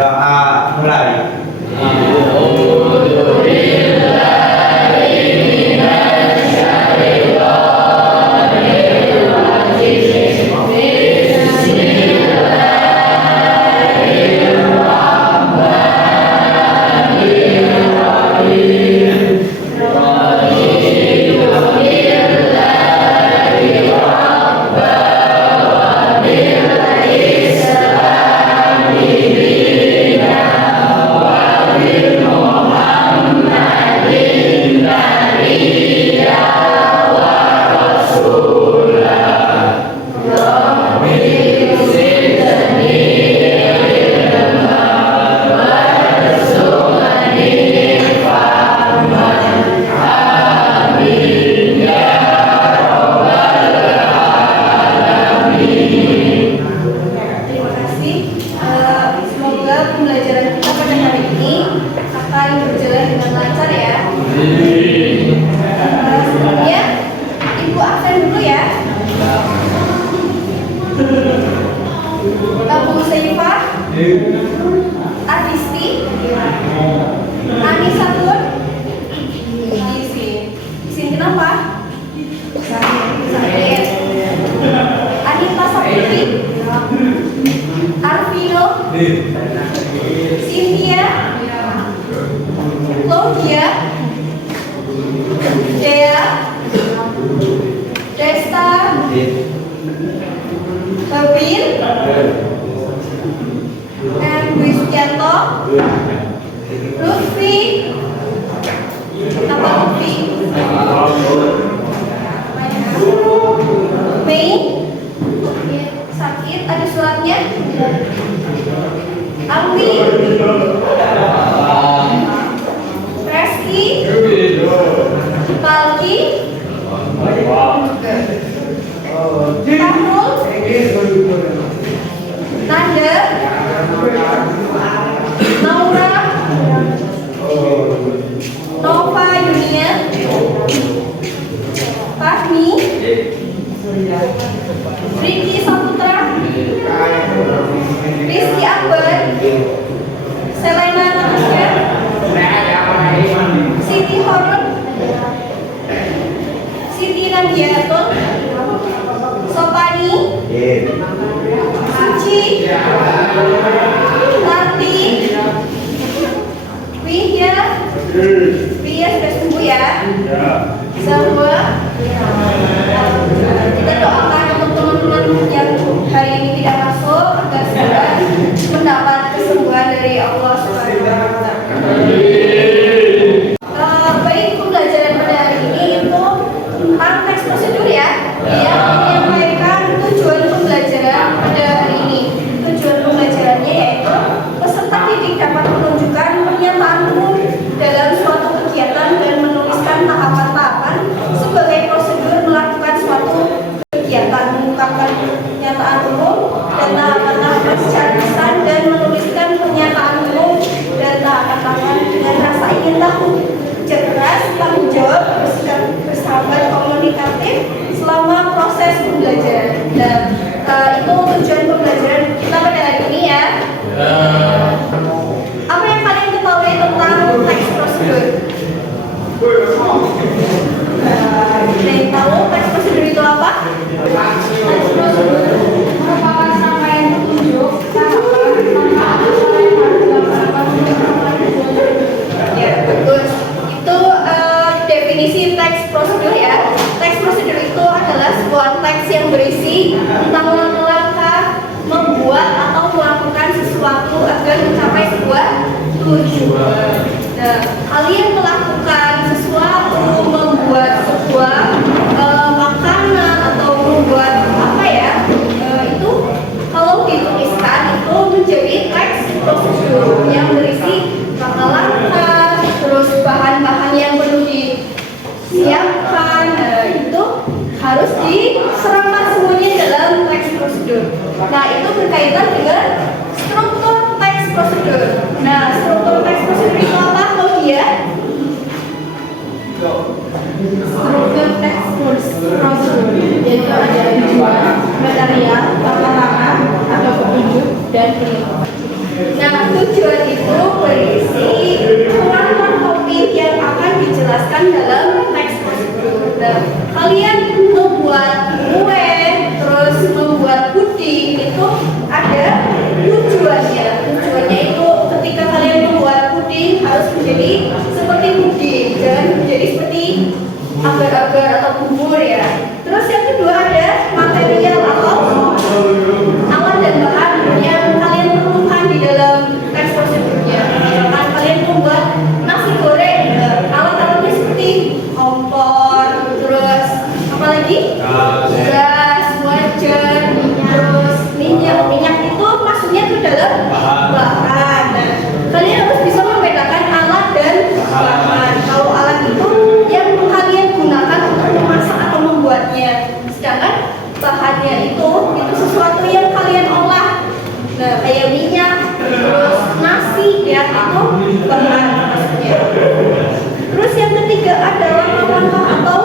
Doa mulai. Bu Saifah, Adisti, Anissa Nur, di sini kenapa? Sakit. Anita Saputi, Arvino, Cynthia, Claudia, Dea, Desta, Babin, and Wisjanto, Lutfi, apa Lutfi? Mei, sakit, ada suratnya. Alwi, Reski, Palki, Tahrul, Nanda, Naura, Nova Yunia, Fahmi, Riki Saputra, Rizky Akbar, Selena Natasha, Siti Horun, Siti Nandiatun, Sopani, Suci, Tati, Wihya, sudah sembuh ya. Semua kita doakan untuk teman-teman yang hari ini tidak masuk agar segera mendapat kesembuhan dari Allah Subhanahu wa Ta'ala. Baik, pembelajaran pada hari ini itu tentang teks prosedur ya, yang menyampaikan tujuan pembelajaran pada hari ini. Tujuan pembelajarannya yaitu peserta didik dapat menunjukkan pernyataan umum dalam suatu kegiatan dan menuliskan tahapan-tahapan sebagai prosedur melakukan suatu kegiatan, mengungkapkan pernyataan umum dan tahapan-tahapan secara lisan dan menuliskan pernyataan umum dan tahapan-tahapan dengan rasa ingin tahu, cerdas, tanggung jawab, bersikap bersahabat, komunikatif selama proses pembelajaran. Nah, itu tujuan pembelajaran kita pada hari ini ya. Apa yang kalian ketahui tentang teks prosedur? Ada yang tahu teks prosedur itu apa? Teks prosedur merupakan rangkaian petunjuk tahapan ya, bagus. Itu definisi teks prosedur ya. Teks prosedur itu adalah sebuah teks yang berisi tentang langkah-langkah membuat atau melakukan sesuatu agar mencapai sebuah tujuan. Nah, kalian melakukan sesuatu, membuat sebuah makanan atau membuat apa ya, itu kalau dituliskan itu menjadi teks prosedur yang berisi langkah-langkah, terus bahan-bahan yang perlu disiapkan, itu harus diserahkan semuanya dalam teks prosedur. Nah, itu berkaitan dengan struktur teks prosedur. Nah, struktur teks prosedur itu apa, Claudia? Struktur teks prosedur yaitu ada tujuan, material, latar belakang atau petunjuk dan penelitian. Nah, tujuan berisi ulangan topik yang akan dijelaskan dalam teks prosedur. Nah, kalian membuat kue, terus membuat puding itu ada tujuannya. Tujuannya itu ketika kalian membuat puding harus menjadi seperti puding, jangan menjadi seperti agar-agar atau bubur ya. Terus yang kedua ada material atau alat dan bahan yang kalian perlukan di dalam teks prosedurnya. Misalkan kalian membuat nasi goreng, alat-alatnya seperti kompor, terus apa lagi? Gas, wajan, terus minyak. Minyak itu maksudnya ke dalam bahan. Nah, kalian harus bisa membedakan alat dan bahan. Kalau alat itu yang kalian gunakan untuk memasak atau membuatnya, sedangkan bahannya itu sesuatu yang kalian olah. Nah, kayak minyak, terus nasi ya, itu bahan maksudnya. Terus yang ketiga adalah langkah-langkah atau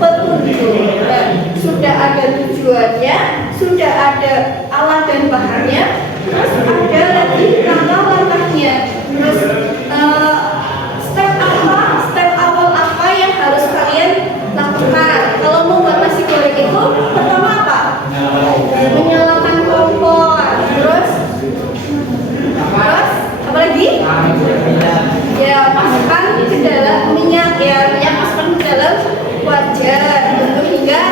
petunjuk. Nah, sudah ada tujuannya, sudah ada alat dan bahannya, terus ada lagi langkah-langkahnya. Terus step awal apa yang harus kalian lakukan. Kalau membuat nasi goreng itu pertama apa? Menyalakan kompor. Terus apa lagi? Ya, masukkan ke dalam minyak ya, minyak masukkan ke dalam wajan tunggu hingga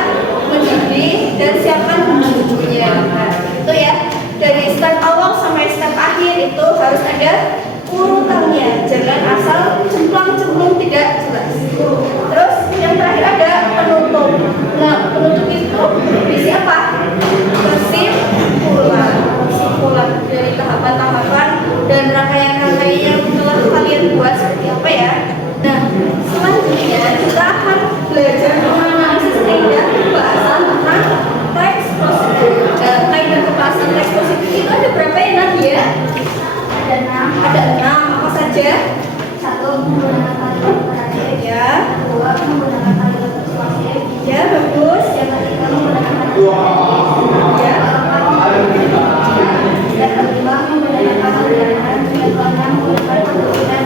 mendidih dan siapkan bumbu-bumbunya. Nah, itu ya, dari step awal sampai step akhir itu harus ada urutannya, jangan asal cemplang-cemplung tidak jelas. Terus yang terakhir ada penutup. Nah, penutup itu berisi apa? Kesimpulan dari tahapan-tahapan dan rangkaian-rangkaian yang telah kalian buat seperti apa ya. Nah, selanjutnya kita akan belajar menganalisis kaidah pembahasan tentang teks prosedur. Kaidah pembahasan teks prosedur itu ada berapa ya Nadia? Ada 6. Apa saja? 1. Menggunakan kalimat imperatif. Ya. 2. Menggunakan kalimat persuasif. Ya, bagus. Yang ketiga menggunakan kalimat ya. Dan kelima menggunakan kata bilangan. Yang keenam menggunakan pertulisan.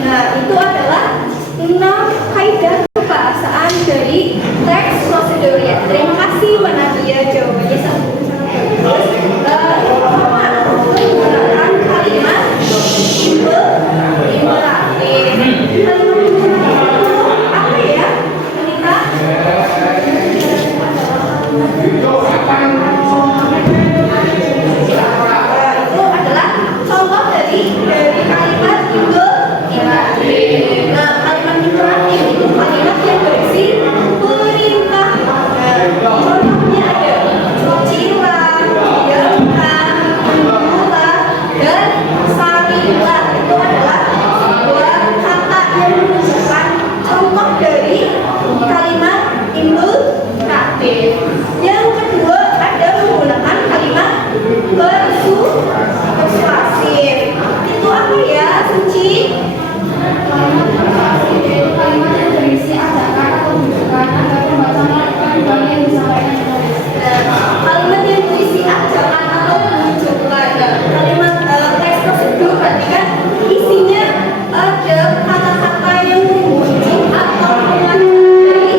Nah, itu adalah 6 kaidah kebahasaan dari teks prosedur ya. Terima kasih Mbak Nadia, jawabannya sangat bagus. Menggunakan kalimat imperatif. Apa ya? Wanita? Itu adalah contoh dari kalimat imperatif. Nah, kalimat imperatif itu kalimat yang berisi perintah. Contohnya ada cucilah, diamkan, tunggulah, dan salilah. Itu adalah sebuah kata yang menunjukkan contoh dari kalimat imperatif. Yang kedua ada menggunakan kalimat persuasif. Itu apa ya, Suci? Kalimat yang berisi ajakan atau bujukan agar pembaca melakukan hal yang disampaikan penulis. Kalimat yang berisi ajakan atau bujukan. Kalimat teks prosedur berarti kan isinya ada kata-kata yang membujuk atau mengajak dari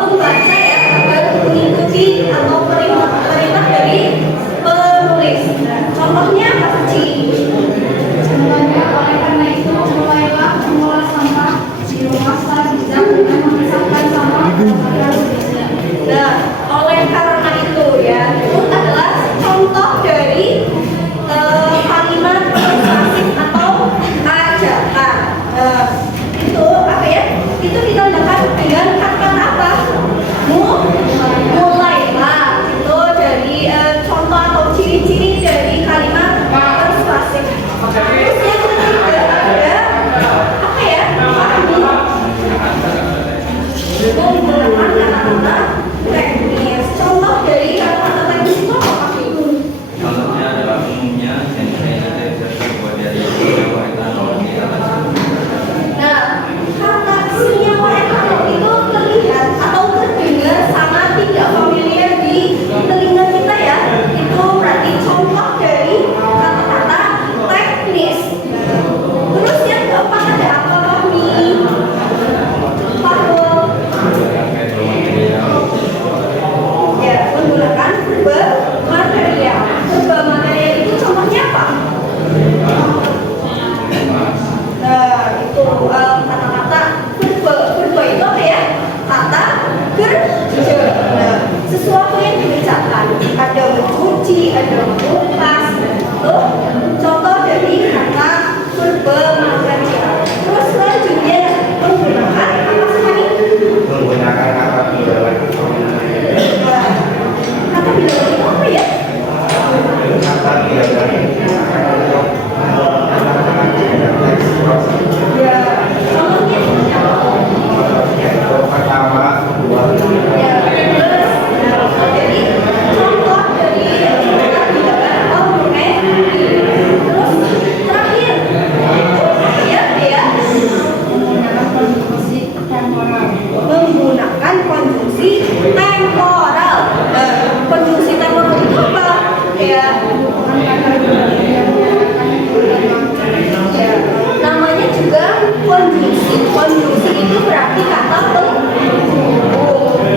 pembaca ya agar mengikuti atau perintah dari penulis. Contohnya apa Suci? Contohnya, oleh karena itu mulailah mengolah sampah di rumah secara bijak dengan memisahkan sampah ke tempat berikutnya. Nah, oleh karena itu ya, itu adalah contoh dari kalimat persuasif atau ajakan. Itu apa ya? Itu ditandai dengan kata-kata apa? Mulailah. Itu dari contoh atau ciri-ciri dari kalimat persuasif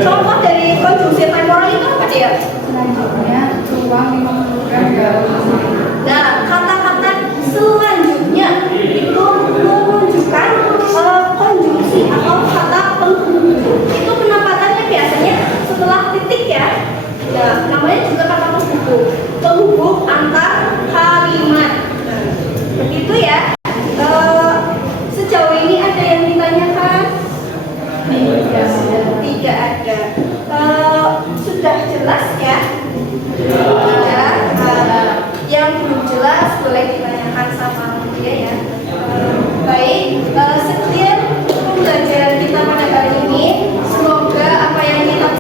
Contoh dari konjungsi temporal itu apa dia? Selanjutnya, ruang memerlukan dalam